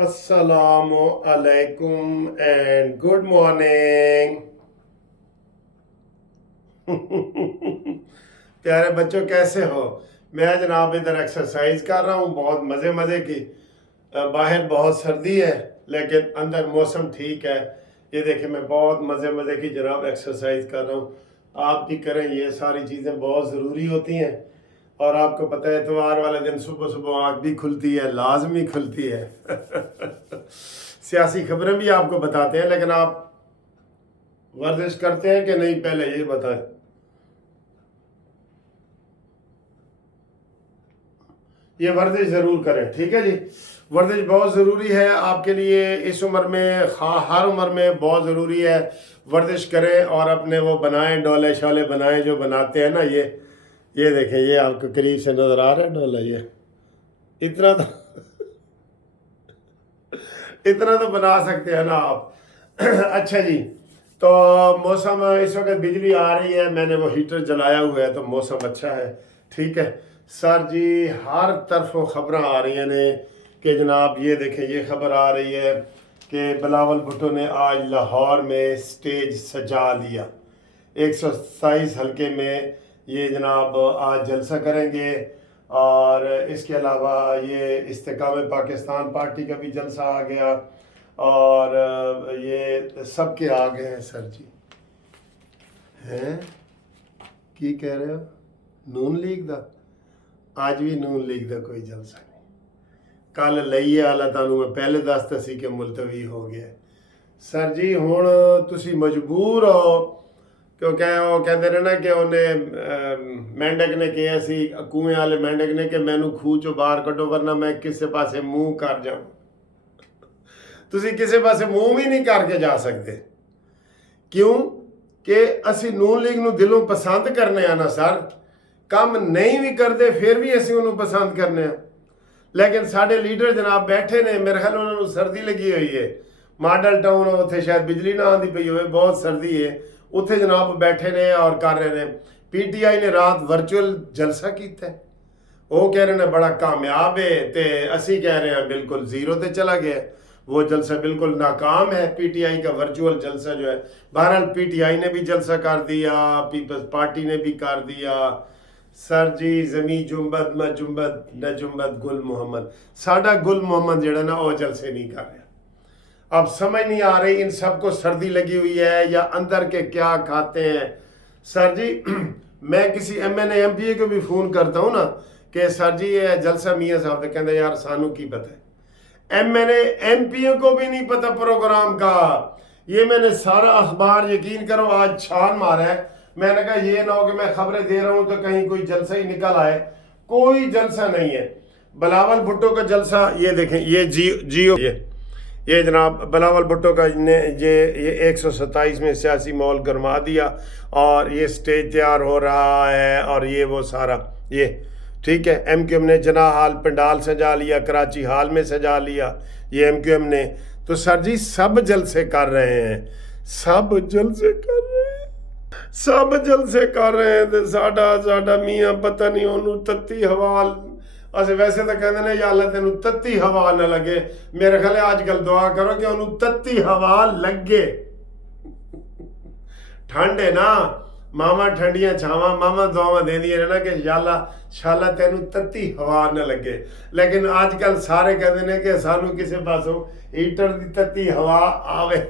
Assalamu alaikum and good morning. प्यारे बच्चों कैसे हो। मैं जनाब इधर एक्सरसाइज कर रहा हूँ, बहुत मज़े मज़े की। बाहर बहुत सर्दी है लेकिन अंदर मौसम ठीक है। ये देखें, मैं बहुत मज़े मज़े की जनाब एक्सरसाइज कर रहा हूँ। आप भी करें, ये सारी चीज़ें बहुत ज़रूरी होती हैं। और आपको पता है इतवार वाले दिन सुबह सुबह आँख भी खुलती है, लाजमी खुलती है। सियासी खबरें भी आपको बताते हैं, लेकिन आप वर्जिश करते हैं कि नहीं, पहले ये बताएं। ये वर्जिश ज़रूर करें, ठीक है जी। वर्जिश बहुत ज़रूरी है आपके लिए इस उम्र में, हर उम्र में बहुत ज़रूरी है। वर्जिश करें और अपने वो बनाएं, डोले शोले बनाएं जो बनाते हैं ना। ये देखें, ये आपको करीब से नज़र आ रहा है डोला। ये इतना तो इतना तो बना सकते हैं ना आप। अच्छा जी, तो मौसम इस वक्त बिजली आ रही है, मैंने वो हीटर जलाया हुआ है तो मौसम अच्छा है, ठीक है। सर जी हर तरफ खबर आ रही हैं ने कि जनाब ये देखें, ये खबर आ रही है कि बिलावल भुट्टो ने आज लाहौर में स्टेज सजा लिया। 127 हल्के में ये जनाब आज जलसा करेंगे। और इसके अलावा ये इस्तेकाम पाकिस्तान पार्टी का भी जलसा आ गया और ये सब के आ गए हैं। सर जी हैं की कह रहे हो, नून लीग दा आज भी नून लीग दा कोई जलसा नहीं। कल लईए आला तानू मैं पहले दसता सी कि मुलतवी हो गया। सर जी हुण तुसी मजबूर हो, क्योंकि वो कहते रहे ना कि उन्हें मेंढक ने कहा सी, कुएं वाले मेंढक ने, कि मैनू खूह चो बाहर कड्डो वरना मैं किसी पासे मूँह कर जाऊँ। तुसी किसी पासे मूँह भी नहीं करके जा सकते। क्यों कि असी नून लीग नू दिलों पसंद करने आ ना सर। काम नहीं भी करते फिर भी असी उन्होंने पसंद करने आ। लेकिन साढ़े लीडर जनाब बैठे ने, मेरे ख्याल उन्होंने सर्दी लगी हुई है। मॉडल टाउन उत्थे शायद बिजली ना आती पई हो, बहुत सर्दी है उत्थे जनाब बैठे ने और कर रहे ने। PTI ने रात वर्चुअल जलसा किया है, वो कह रहे हैं बड़ा कामयाब है, तो असी कह रहे हैं बिल्कुल जीरो ते चला गया। वो जलसा बिल्कुल नाकाम है, PTI का वर्चुअल जलसा जो है। बहरहाल PTI ने भी जलसा कर दिया, पीपल्स पार्टी ने भी कर दिया। सर जी जमी जुम्बद म जुम्बद न जुम्बद गुल मोहम्मद, साडा गुल मोहम्मद जड़ा ना वो जलसे नहीं कर रहा। अब समझ नहीं आ रही इन सबको सर्दी लगी हुई है या अंदर के क्या खाते हैं। सर जी मैं किसी MNA MPA को भी फ़ोन करता हूँ ना कि सर जी ये जलसा मियाँ साहब, तो कहते यार सानू की पता है। MNA MPA को भी नहीं पता प्रोग्राम का। ये मैंने सारा अखबार यकीन करो आज छान मारा है। मैंने कहा ये ना हो कि मैं खबरें दे रहा हूँ तो कहीं कोई जलसा ही निकल आए। कोई जलसा नहीं है। बिलावल भुट्टो का जलसा ये देखें, ये जियो ये जनाब बिलावल भुट्टो का ने ये 127 में सियासी माहौल गरमा दिया और ये स्टेज तैयार हो रहा है और ये वो सारा ये ठीक है। MQM ने जना हाल पंडाल सजा लिया, कराची हाल में सजा लिया ये MQM ने। तो सर जी सब जलसे कर रहे हैं, सब जलसे कर रहे हैं, सब जलसे कर रहे हैं। तो साडा मियाँ पता नहीं उन्होंने तत्ती हवा, अस वैसे तो कहते हैं या अल्लाह तेनू तत्ती हवा न लगे। मेरे ख्याल आजकल दुआ करो कि उन्होंने तत्ती हवा लगे। ठंड है ना मामा, ठंडियां छावा मामा दुआवां दे दिए ना कि याला शाला तेनू तत्ती हवा न लगे। लेकिन आजकल सारे कहते हैं कि सानू किसी पासों हीटर की तत्ती हवा आवे।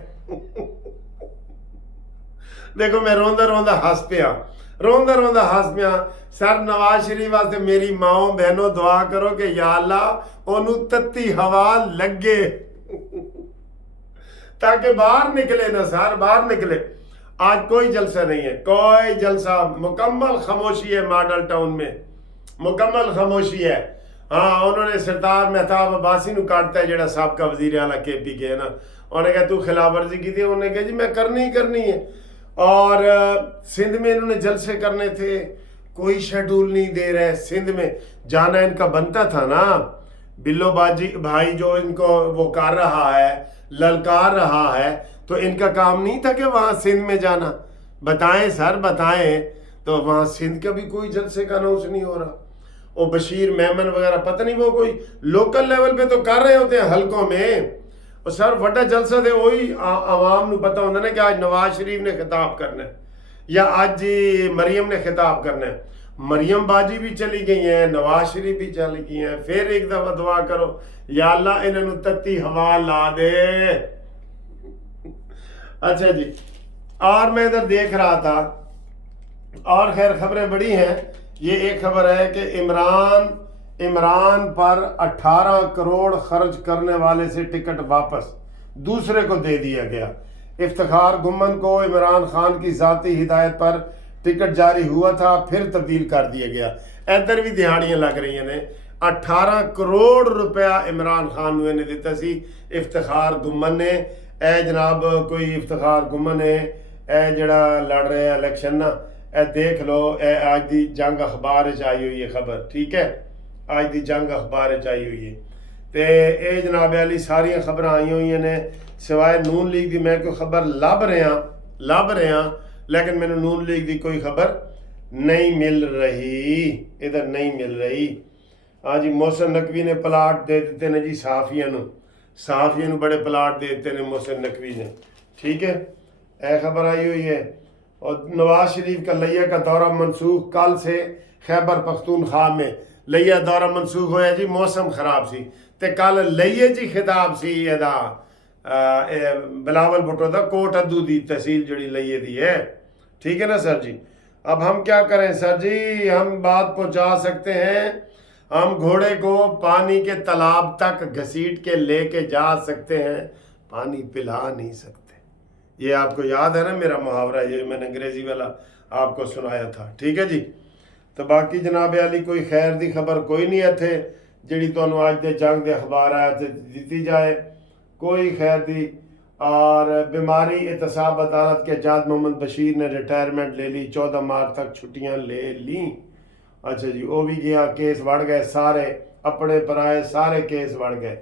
देखो मैं रोंदा रोंदा हस पिया सर। नवाज शरीफ वास्ते मेरी माओ बहनों दुआ करो कि या अल्लाह ओनू तत्ती हवा लगे ताकि बाहर निकले ना सर, बाहर निकले। आज कोई जलसा नहीं है, कोई जलसा, मुकम्मल खामोशी है मॉडल टाउन में, मुकम्मल खामोशी है। हाँ उन्होंने सरदार मेहताब अब्बासी नू काटता है जेड़ा साबका वजीर आला KP के है ना। उन्होंने कहा तू खिलाफ वर्जी की थी, उन्होंने कहा जी मैं करनी ही करनी है। और सिंध में इन्होंने जलसे करने थे, कोई शेड्यूल नहीं दे रहे। सिंध में जाना इनका बनता था ना। बिल्लो बाजी भाई जो इनको वो कर रहा है, ललकार रहा है, तो इनका काम नहीं था कि वहाँ सिंध में जाना। बताएं सर बताएं, तो वहाँ सिंध का भी कोई जलसे का अनाउंस नहीं हो रहा। वो बशीर मेमन वगैरह, पता नहीं वो कोई लोकल लेवल पे तो कर रहे होते हैं हलकों में। और सर वड्डा जलसा थे वही आवाम को पता होता ना कि आज नवाज शरीफ ने खिताब करना है या आज जी मरियम ने खिताब करना है। मरियम बाजी भी चली गई हैं, नवाज शरीफ भी चली गई हैं। फिर एक दफा दुआ करो या अल्लाह इन्होंने तत्ती हवा ला दे। अच्छा जी, और मैं इधर देख रहा था और खैर खबरें बड़ी हैं। ये एक खबर है कि इमरान पर 18 करोड़ खर्च करने वाले से टिकट वापस दूसरे को दे दिया गया। इफ्तिखार गुम्मन को इमरान खान की ज़ाती हिदायत पर टिकट जारी हुआ था, फिर तब्दील कर दिया गया। इधर भी दिहाड़ियाँ लग रही ने। 18 करोड़ रुपया इमरान खान हुए ने दिता सी इफ्तिखार गुम्मन ने। ए जनाब कोई इफ्तिखार गुम्मन है ए जड़ा लड़ रहे हैं इलेक्शन ना, ए देख लो, ए आज दी जंग अखबार आई हुई है खबर, ठीक है, आज दी जंग अखबार आई हुई है। ते ए जनाब अली सारिया खबर आई हुई ने, सिवाय नून लीग की मैं कोई खबर लभ रहा लेकिन मैंने नून लीग की कोई खबर नहीं मिल रही, इधर नहीं मिल रही। हाँ जी, मोहसिन नकवी ने प्लाट दे दिते ने जी सहाफियों बड़े प्लाट दे दिते ने मोहसिन नकवी ने, ठीक है, ए खबर आई हुई है। और नवाज शरीफ का लिया का दौरा मनसूख, कल से खैबर पख्तूनख्वा में लिया दौरा मनसूख होया जी, मौसम खराब सी ते कल लिये जी खिताब सी एदा बिलावल भुट्टो दा कोट अद्दू दी तहसील जड़ी लिये दी है, ठीक है ना सर जी। अब हम क्या करें सर जी, हम बात पहुंचा सकते हैं, हम घोड़े को पानी के तालाब तक घसीट के लेके जा सकते हैं, पानी पिला नहीं सकते। ये आपको याद है ना मेरा मुहावरा, ये मैंने अंग्रेजी वाला आपको सुनाया था, ठीक है जी। तो बाकी जनाब अली कोई खैर दी खबर कोई नहीं है थे जी तुहानू अज दे जंग दे अखबार आया थे दी जाए, कोई खैर दी। और बीमारी एहतसाब अदालत के जाद मोहम्मद बशीर ने रिटायरमेंट ले ली, 14 मार्च तक छुट्टियां ले ली। अच्छा जी, वो भी गया, केस बढ़ गए सारे, अपने पराए सारे केस बढ़ गए,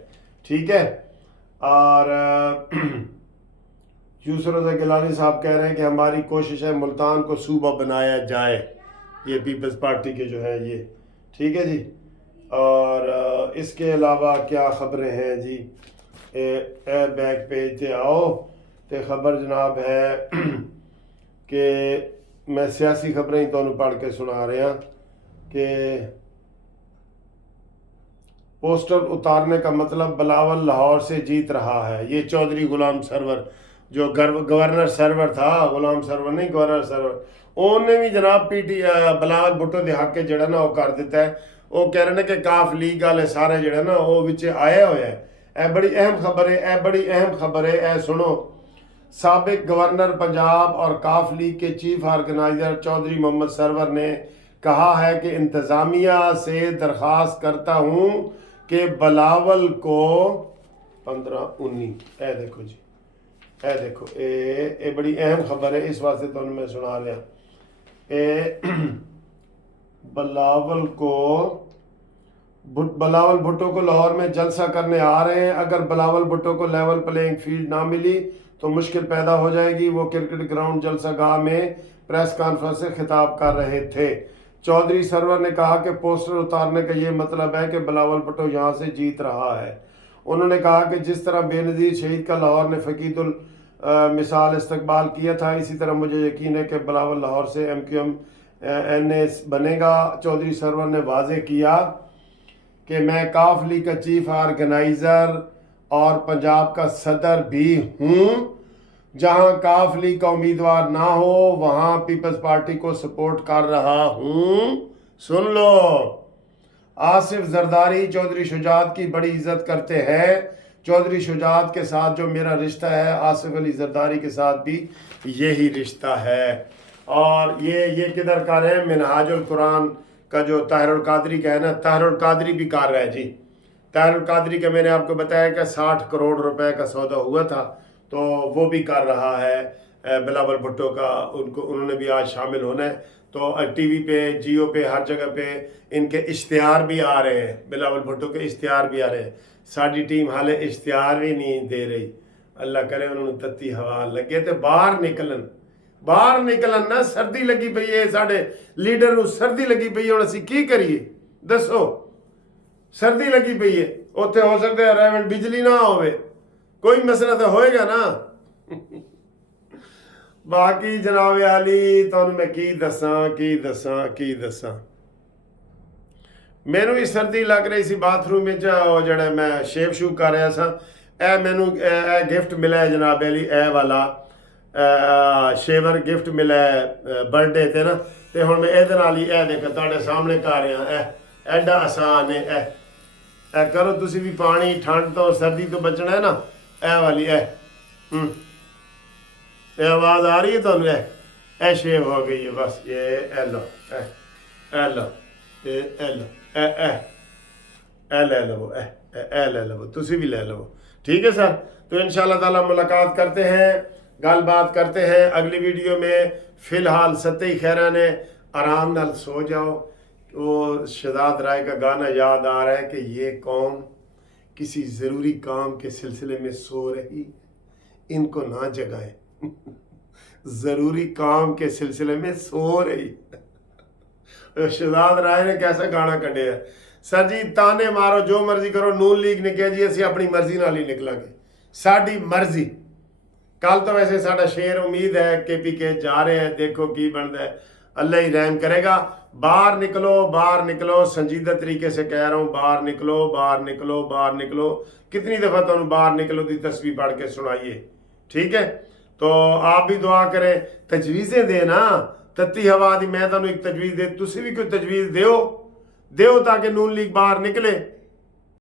ठीक है। और यूसुफ रज़ा गिलानी साहब कह रहे हैं कि हमारी कोशिश है मुल्तान को सूबा बनाया जाए, ये पीपल्स पार्टी के जो है ये, ठीक है जी। और इसके अलावा क्या खबरें हैं जी, ए बैक पेज पे आओ तो खबर जनाब है कि मैं सियासी खबरें ही तो पढ़ के सुना रहा कि पोस्टर उतारने का मतलब बिलावल लाहौर से जीत रहा है। ये चौधरी गुलाम सरवर जो गवर्नर सरवर था, गुलाम सरवर नहीं गवर्नर सरवर, उन्हें भी जनाब बिलावल भुट्टो के हक जड़ा ना वो कर दिता है। वो कह रहे हैं कि काफ लीग वाले सारे जड़े ना वो विच आया हुआ है। ए बड़ी अहम खबर है, ए बड़ी अहम खबर है, ए सुनो। साबिक गवर्नर पंजाब और काफ लीग के चीफ ऑर्गेनाइजर चौधरी मोहम्मद सरवर ने कहा है कि इंतज़ामिया से दरख्वास्त करता हूँ कि बिलावल को 15-19 ए देखो जी, ए देखो ए बड़ी अहम खबर है, इस वास्ते तो मैं सुना रहा। बिलावल भुट्टो को लाहौर में जलसा करने आ रहे हैं। अगर बिलावल भुट्टो को लेवल प्लेइंग फील्ड ना मिली तो मुश्किल पैदा हो जाएगी। वो क्रिकेट ग्राउंड जलसा गाह में प्रेस कॉन्फ्रेंस से खिताब कर रहे थे। चौधरी सरवर ने कहा कि पोस्टर उतारने का ये मतलब है कि बिलावल भुट्टो यहाँ से जीत रहा है। उन्होंने कहा कि जिस तरह बेनज़ीर शहीद का लाहौर ने फ़कीदुल मिसाल इस्तकबाल किया था, इसी तरह मुझे यकीन है कि बिलावल लाहौर से MQM NA बनेगा। चौधरी सरवर ने वाज़ेह किया कि मैं काफ लीग का चीफ ऑर्गेनाइज़र और पंजाब का सदर भी हूँ। जहाँ काफ लीग का उम्मीदवार ना हो वहाँ पीपल्स पार्टी को सपोर्ट कर रहा हूँ। सुन लो, आसिफ जरदारी चौधरी शुजात की बड़ी इज्जत करते हैं। चौधरी शुजात के साथ जो मेरा रिश्ता है, आसिफ अली जरदारी के साथ भी यही रिश्ता है। और ये किधर का है, मिनहाजुल कुरान का जो ताहिरुल कादरी का है ना, ताहिरुल कादरी भी कर रहा है जी। ताहिरुल कादरी का मैंने आपको बताया कि 60 करोड़ रुपए का सौदा हुआ था, तो वो भी कर रहा है बिलावल भुट्टो का। उन्होंने भी आज शामिल होना है। तो TV पे, जियो पे, हर जगह पे इनके इश्तिहार भी आ रहे हैं, बिलावल भुट्टो के इश्तिहार भी आ रहे हैं। साड़ी टीम हाले इश्तिहार भी नहीं दे रही। अल्लाह करे उन्होंने तत्ती हवा लगे तो बाहर निकलन ना। सर्दी लगी पई है, साढ़े लीडर को सर्दी लगी पई है, हुण असीं की करिए। ਦੱਸੋ ਸਰਦੀ ਲੱਗੀ ਪਈ ਹੈ, ਉੱਥੇ ਹੋ ਸਕਦਾ ਹੈ ਰਹਿਣ ਬਿਜਲੀ ਨਾ ਹੋਵੇ, ਕੋਈ ਮਸਲਾ ਤਾਂ ਹੋਏਗਾ ਨਾ। ਬਾਕੀ ਜਨਾਬ ਆਲੀ ਤੁਹਾਨੂੰ ਮੈਂ ਕੀ ਦੱਸਾਂ ਮੈਨੂੰ ਵੀ ਸਰਦੀ ਲੱਗ ਰਹੀ ਸੀ ਬਾਥਰੂਮ ਵਿੱਚ, ਉਹ ਜਿਹੜਾ ਮੈਂ ਸ਼ੇਵ ਸ਼ੂ ਕਰ ਰਿਹਾ ਸਾਂ, ਇਹ ਮੈਨੂੰ ਇਹ ਗਿਫਟ ਮਿਲਿਆ ਜਨਾਬ ਅਲੀ, ਇਹ ਵਾਲਾ ਸ਼ੇਵਰ ਗਿਫਟ ਮਿਲਿਆ ਬਰਥਡੇ ਤੇ ਨਾ, ਤੇ ਹੁਣ ਮੈਂ ਇਹਦੇ ਨਾਲ ਹੀ ਇਹ ਦੇਖੋ ਤੁਹਾਡੇ ਸਾਹਮਣੇ ਕਰ ਰਿਹਾ। ਇਹ ਐਡਾ ਆਸਾਨ ਹੈ, ਇਹ ਕਰੋ ਤੁਸੀਂ ਵੀ। ਪਾਣੀ ਠੰਡ ਤੋਂ ਸਰਦੀ ਤੋਂ ਬਚਣਾ ਹੈ ਨਾ, ਇਹ ਵਾਲੀ ਇਹ ਆਵਾਜ਼ ਆ ਰਹੀ ਹੈ ਤੁਹਾਨੂੰ, ਇਹ ਸ਼ੇਵ ਹੋ ਗਈ ਹੈ ਬਸ। ਇਹ ਲੋ ले लो तुसी भी ले लो, ठीक है सर। तो इंशाल्लाह ताला मुलाकात करते हैं, गल बात करते हैं अगली वीडियो में। फिलहाल सत्ते खैरा ने आराम नाल सो जाओ। वो शहजाद राय का गाना याद आ रहा है कि ये कौम किसी ज़रूरी काम के सिलसिले में सो रही, इनको ना जगाए। ज़रूरी काम के सिलसिले में सो रही। शहजाद राय ने कैसा गाना कढ़िया सर जी। ताने मारो जो मर्जी करो, नून लीग ने कहा जी असी अपनी मर्जी नाल ही निकलांगे, साड़ी मर्जी। कल तो वैसे साडा शेर उम्मीद है KPK जा रहे हैं, देखो की बनता है, अल्लाह ही रहम करेगा। बाहर निकलो, संजीदा तरीके से कह रहा हूँ, बाहर निकलो। कितनी दफ़ा तुहानू बाहर निकलो दी तस्वीर पढ़ के सुनाइए, ठीक है। तो आप भी दुआ करें, तजवीज़ें देना। तत्ती हवा दी मैं तुहानू एक तजवीज़ दे, तुसी भी कोई तजवीज़ दियो ताकि नून लीग बाहर निकले।